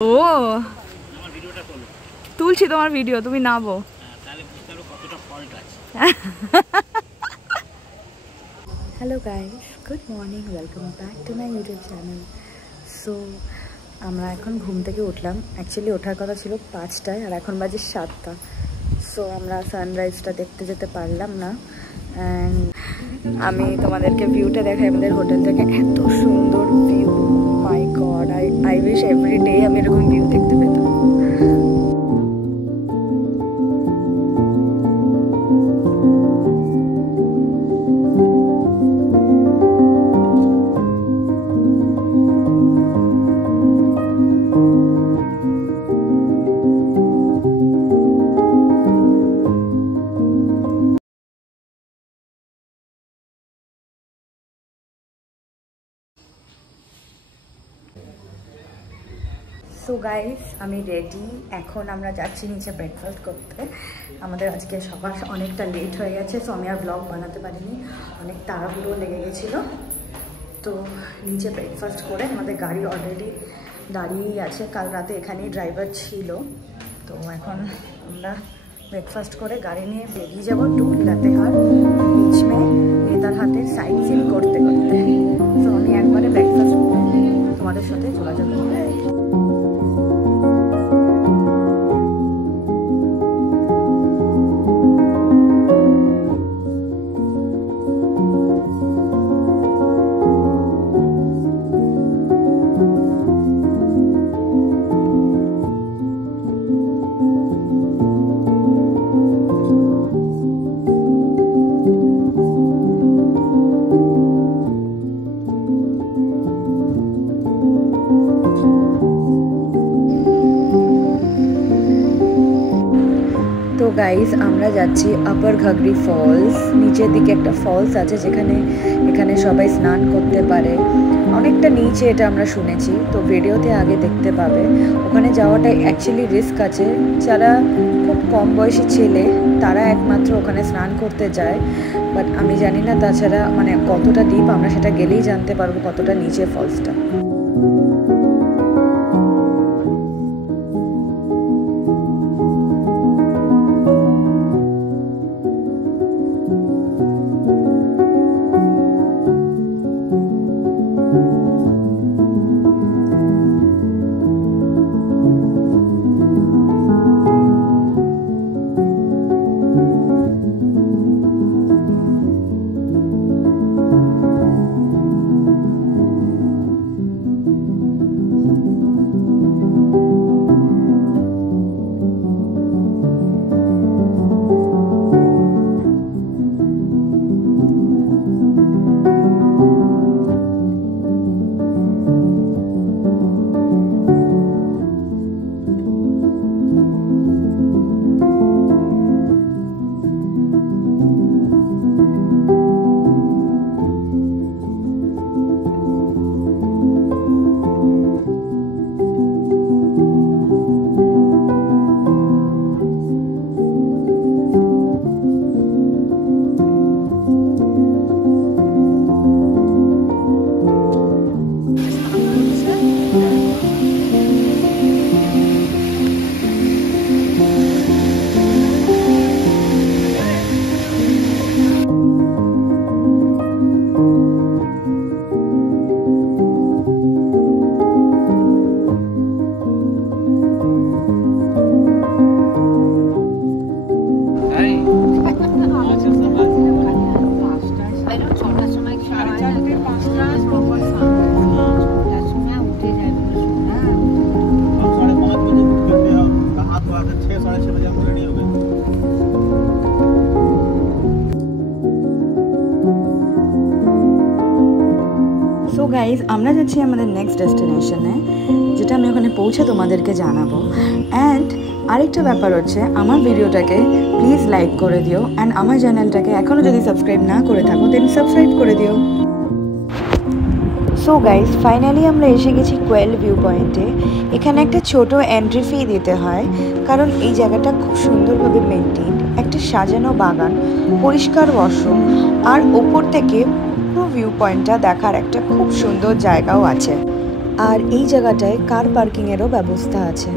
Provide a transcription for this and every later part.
ও তুলছি তোমার ভিডিও, তুমি নাবো। Hello guys, good morning, welcome back to my YouTube channel. So আমরা এখন ঘুম থেকে উঠলাম। অ্যাকচুয়ালি ওঠার কথা ছিল 5টায়, আর এখন বাজে 7টা। সো আমরা সানরাইজটা দেখতে যেতে পারলাম না। অ্যান্ড আমি তোমাদেরকে ভিউটা দেখাই আমাদের হোটেল থেকে। এত সুন্দর view, my god, I wish every day আমি এরকম ভিউ দেখতে পেতাম। সো গাইস, আমি রেডি। এখন আমরা যাচ্ছি নিচে ব্রেকফাস্ট করতে। আমাদের আজকে সকাল অনেকটা লেট হয়ে গেছে, সো আমি আর ব্লগ বানাতে পারিনি, অনেক তাড়াহুড়ো লেগে গেছিলো। তো নিচে ব্রেকফাস্ট করে আমাদের গাড়ি অলরেডি দাঁড়িয়েই আছে, কাল রাতে এখানেই ড্রাইভার ছিল। তো এখন আমরা ব্রেকফাস্ট করে গাড়ি নিয়ে বেরিয়ে যাবো টু লাতেহার বিচ মে নেতারহাটের সাইট সিন করতে করতে। তো আমি একবারে ব্রেকফাস্ট করে তোমাদের সাথে যোগাযোগ করবো। তো গাইজ, আমরা যাচ্ছি আপার ঘাগরি ফলস। নিচের দিকে একটা ফলস আছে এখানে সবাই স্নান করতে পারে। অনেকটা নিচে এটা আমরা শুনেছি, তো ভিডিওতে আগে দেখতে পাবে। ওখানে যাওয়াটা অ্যাকচুয়ালি রিস্ক আছে। যারা খুব কম বয়সী ছেলে তারা একমাত্র ওখানে স্নান করতে যায়। বাট আমি জানি না তাছাড়া মানে কতটা ডিপ, আমরা সেটা গেলেই জানতে পারবো কতটা নিচে ফলসটা। সো গাইজ, আমরা যাচ্ছি আমাদের নেক্সট ডেস্টিনেশনে, যেটা আমি ওখানে পৌঁছে তোমাদেরকে জানাবো। অ্যান্ড আরেকটা ব্যাপার হচ্ছে, আমার ভিডিওটাকে প্লিজ লাইক করে দিও। অ্যান্ড আমার চ্যানেলটাকে এখনও যদি সাবস্ক্রাইব না করে থাকো দেন সাবস্ক্রাইব করে দিও। সো গাইজ, ফাইনালি আমরা এসে গেছি কোয়েল ভিউ পয়েন্টে। এখানে একটা ছোট এন্ট্রি ফি দিতে হয়, কারণ এই জায়গাটা খুব সুন্দরভাবে মেনটেন। একটা সাজানো বাগান, পরিষ্কার ওয়াশরুম, আর ওপর থেকে পুরো ভিউ পয়েন্টটা দেখার একটা খুব সুন্দর জায়গাও আছে। আর এই জায়গাটায় কার পার্কিংয়েরও ব্যবস্থা আছে।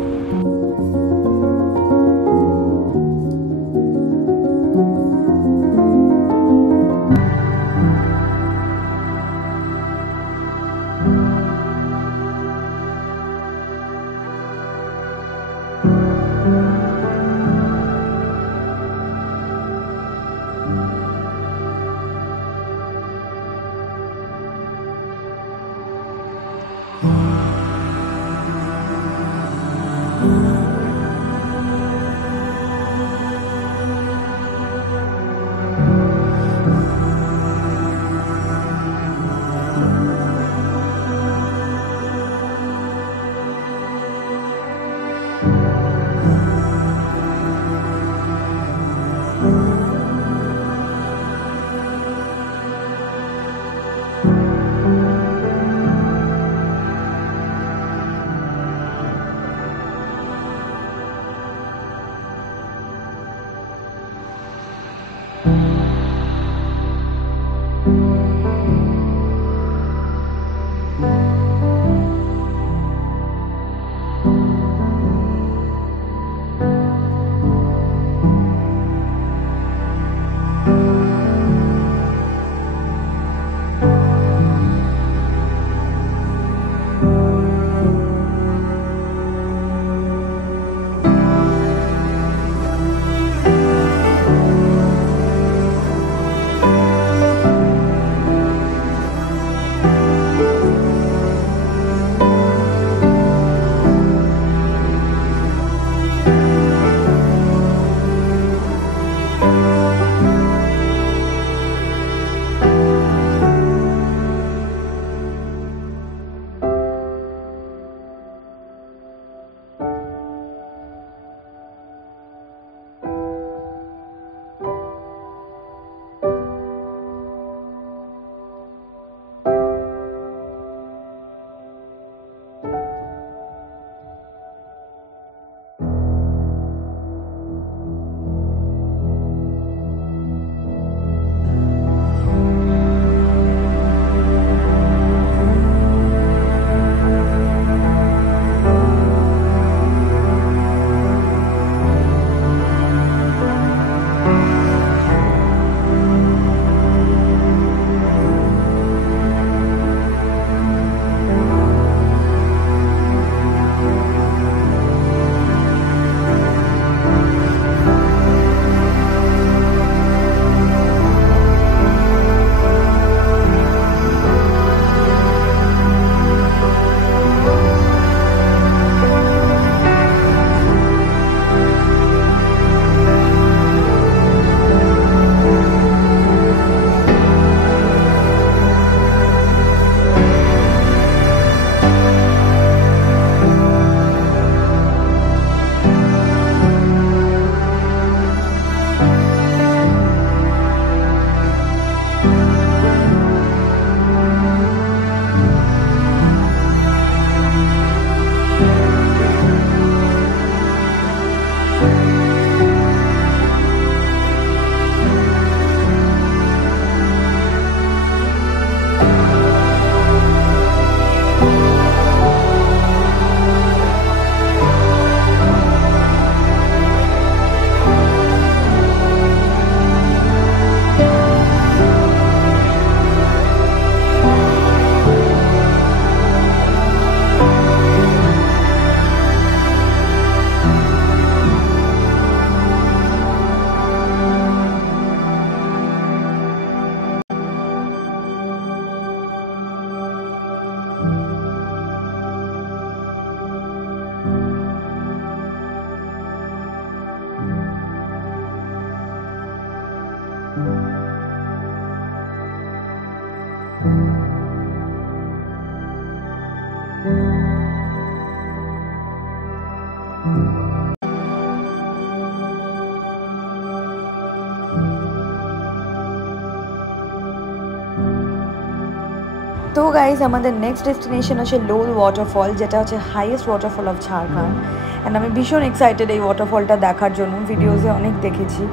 তো গাইজ আমাদের নেক্সট ডেস্টিনেশন আছে লোল ওয়াটারফল, যেটা হচ্ছে highest waterfall of Jharkhand. And আমি ভীষণ এক্সাইটেড এই ওয়াটারফলটা দেখার জন্য, ভিডিওসে অনেক দেখেছি।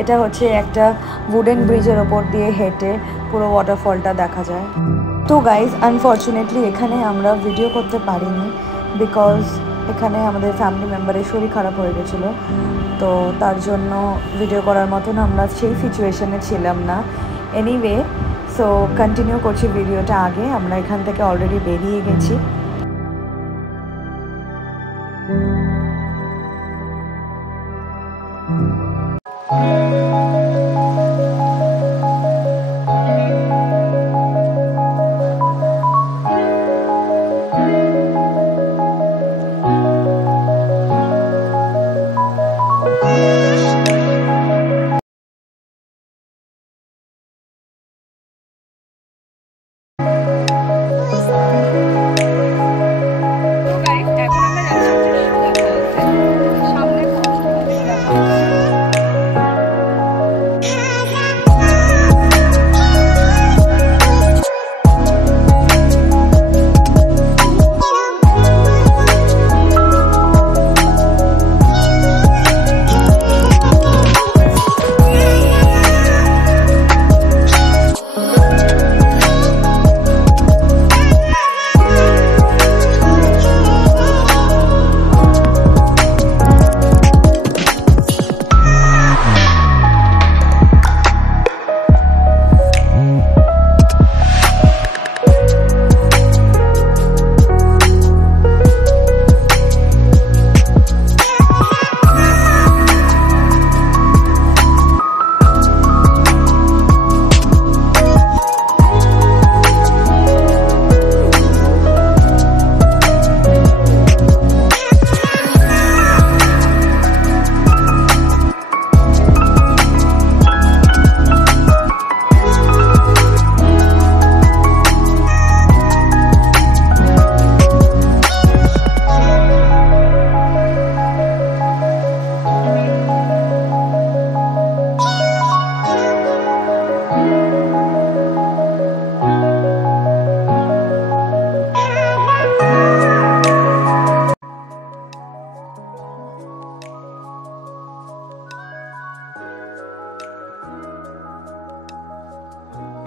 এটা হচ্ছে একটা উডেন ব্রিজের ওপর দিয়ে হেঁটে পুরো ওয়াটারফলটা দেখা যায়। তো গাইজ আনফর্চুনেটলি এখানে আমরা ভিডিও করতে পারিনি, বিকজ এখানে আমাদের ফ্যামিলি মেম্বারের শরীর খারাপ হয়ে গেছিলো। তো তার জন্য ভিডিও করার মতন আমরা সেই সিচুয়েশনে ছিলাম না। এনিওয়ে, সো কন্টিনিউ করছি ভিডিওটা। আগে আমরা এখান থেকে অলরেডি বেরিয়ে গেছি।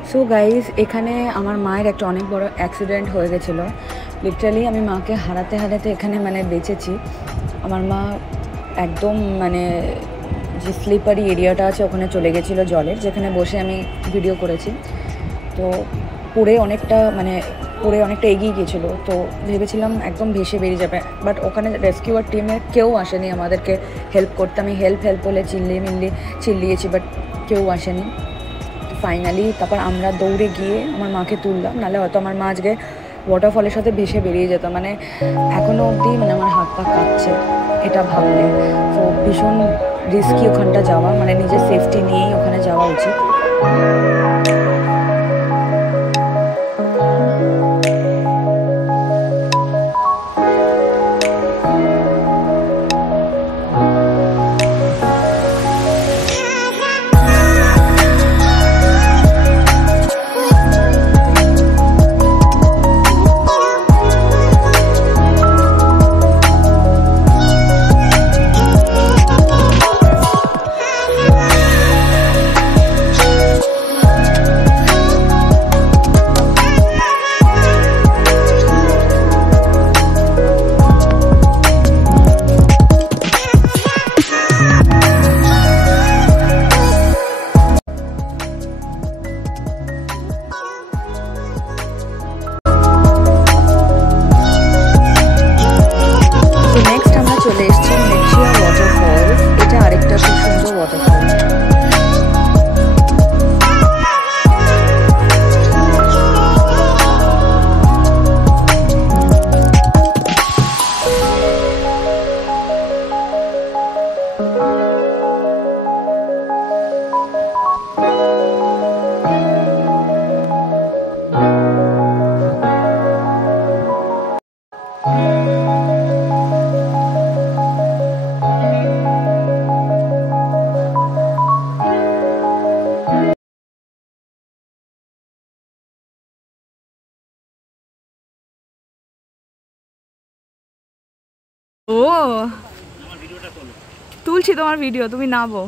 সো গাইজ, এখানে আমার মায়ের একটা অনেক বড় অ্যাক্সিডেন্ট হয়ে গেছিলো। লিটারালি আমি মাকে হারাতে হারাতে এখানে বেঁচেছি। আমার মা একদম যে স্লিপারি এরিয়াটা আছে ওখানে চলে গেছিলো জলের, যেখানে বসে আমি ভিডিও করেছি। তো পড়ে অনেকটা এগিয়ে গিয়েছিলো। তো ভেবেছিলাম একদম ভেসে বেরিয়ে যাবে, বাট ওখানে রেস্কিউয়ার টিমের কেউ আসেনি আমাদেরকে হেল্প করতে। আমি হেল্প বলে চিল্লিয়েছি, বাট কেউ আসেনি। ফাইনালি তারপর আমরা দৌড়ে গিয়ে আমার মাকে তুললাম, নাহলে হয়তো আমার মা আজকে ওয়াটারফলের সাথে ভেসে বেরিয়ে যেত। এখনও অবধি আমার হাত পা কাঁপছে এটা ভাবলে। তো ভীষণ রিস্কি ওখানটা যাওয়া, নিজের সেফটি নিয়েই ওখানে যাওয়া উচিত। ও তুলছি তোমার ভিডিও, তুমি নাবো।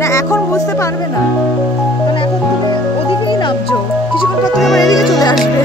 না এখন বুঝতে পারবে না, কারণ এখন তুমি ওদিকেই নামছো, কিছুক্ষণ পর তুমি আবার এদিকে চলে আসবে।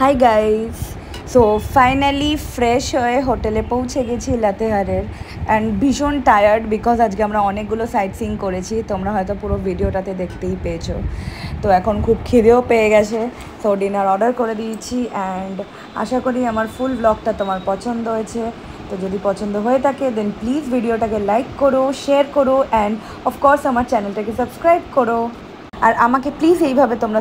Hi guys, so finally fresh হয়ে হোটেলে পৌঁছে গেছি লাতেহারের, অ্যান্ড ভীষণ টায়ার্ড বিকজ আজকে আমরা অনেকগুলো সাইট সিইং করেছি, তোমরা হয়তো পুরো ভিডিওটাতে দেখতেই পেয়েছো। তো এখন খুব খিদেও পেয়ে গেছে, সো ডিনার অর্ডার করে দিয়েছি। অ্যান্ড আশা করি আমার ফুল ব্লগটা তোমার পছন্দ হয়েছে। তো যদি পছন্দ হয়ে থাকে দেন প্লিজ ভিডিওটাকে লাইক করো, শেয়ার করো, অ্যান্ড অফকোর্স আমার চ্যানেলটাকে সাবস্ক্রাইব করো। আর আমাকে প্লিজ এইভাবে তোমরা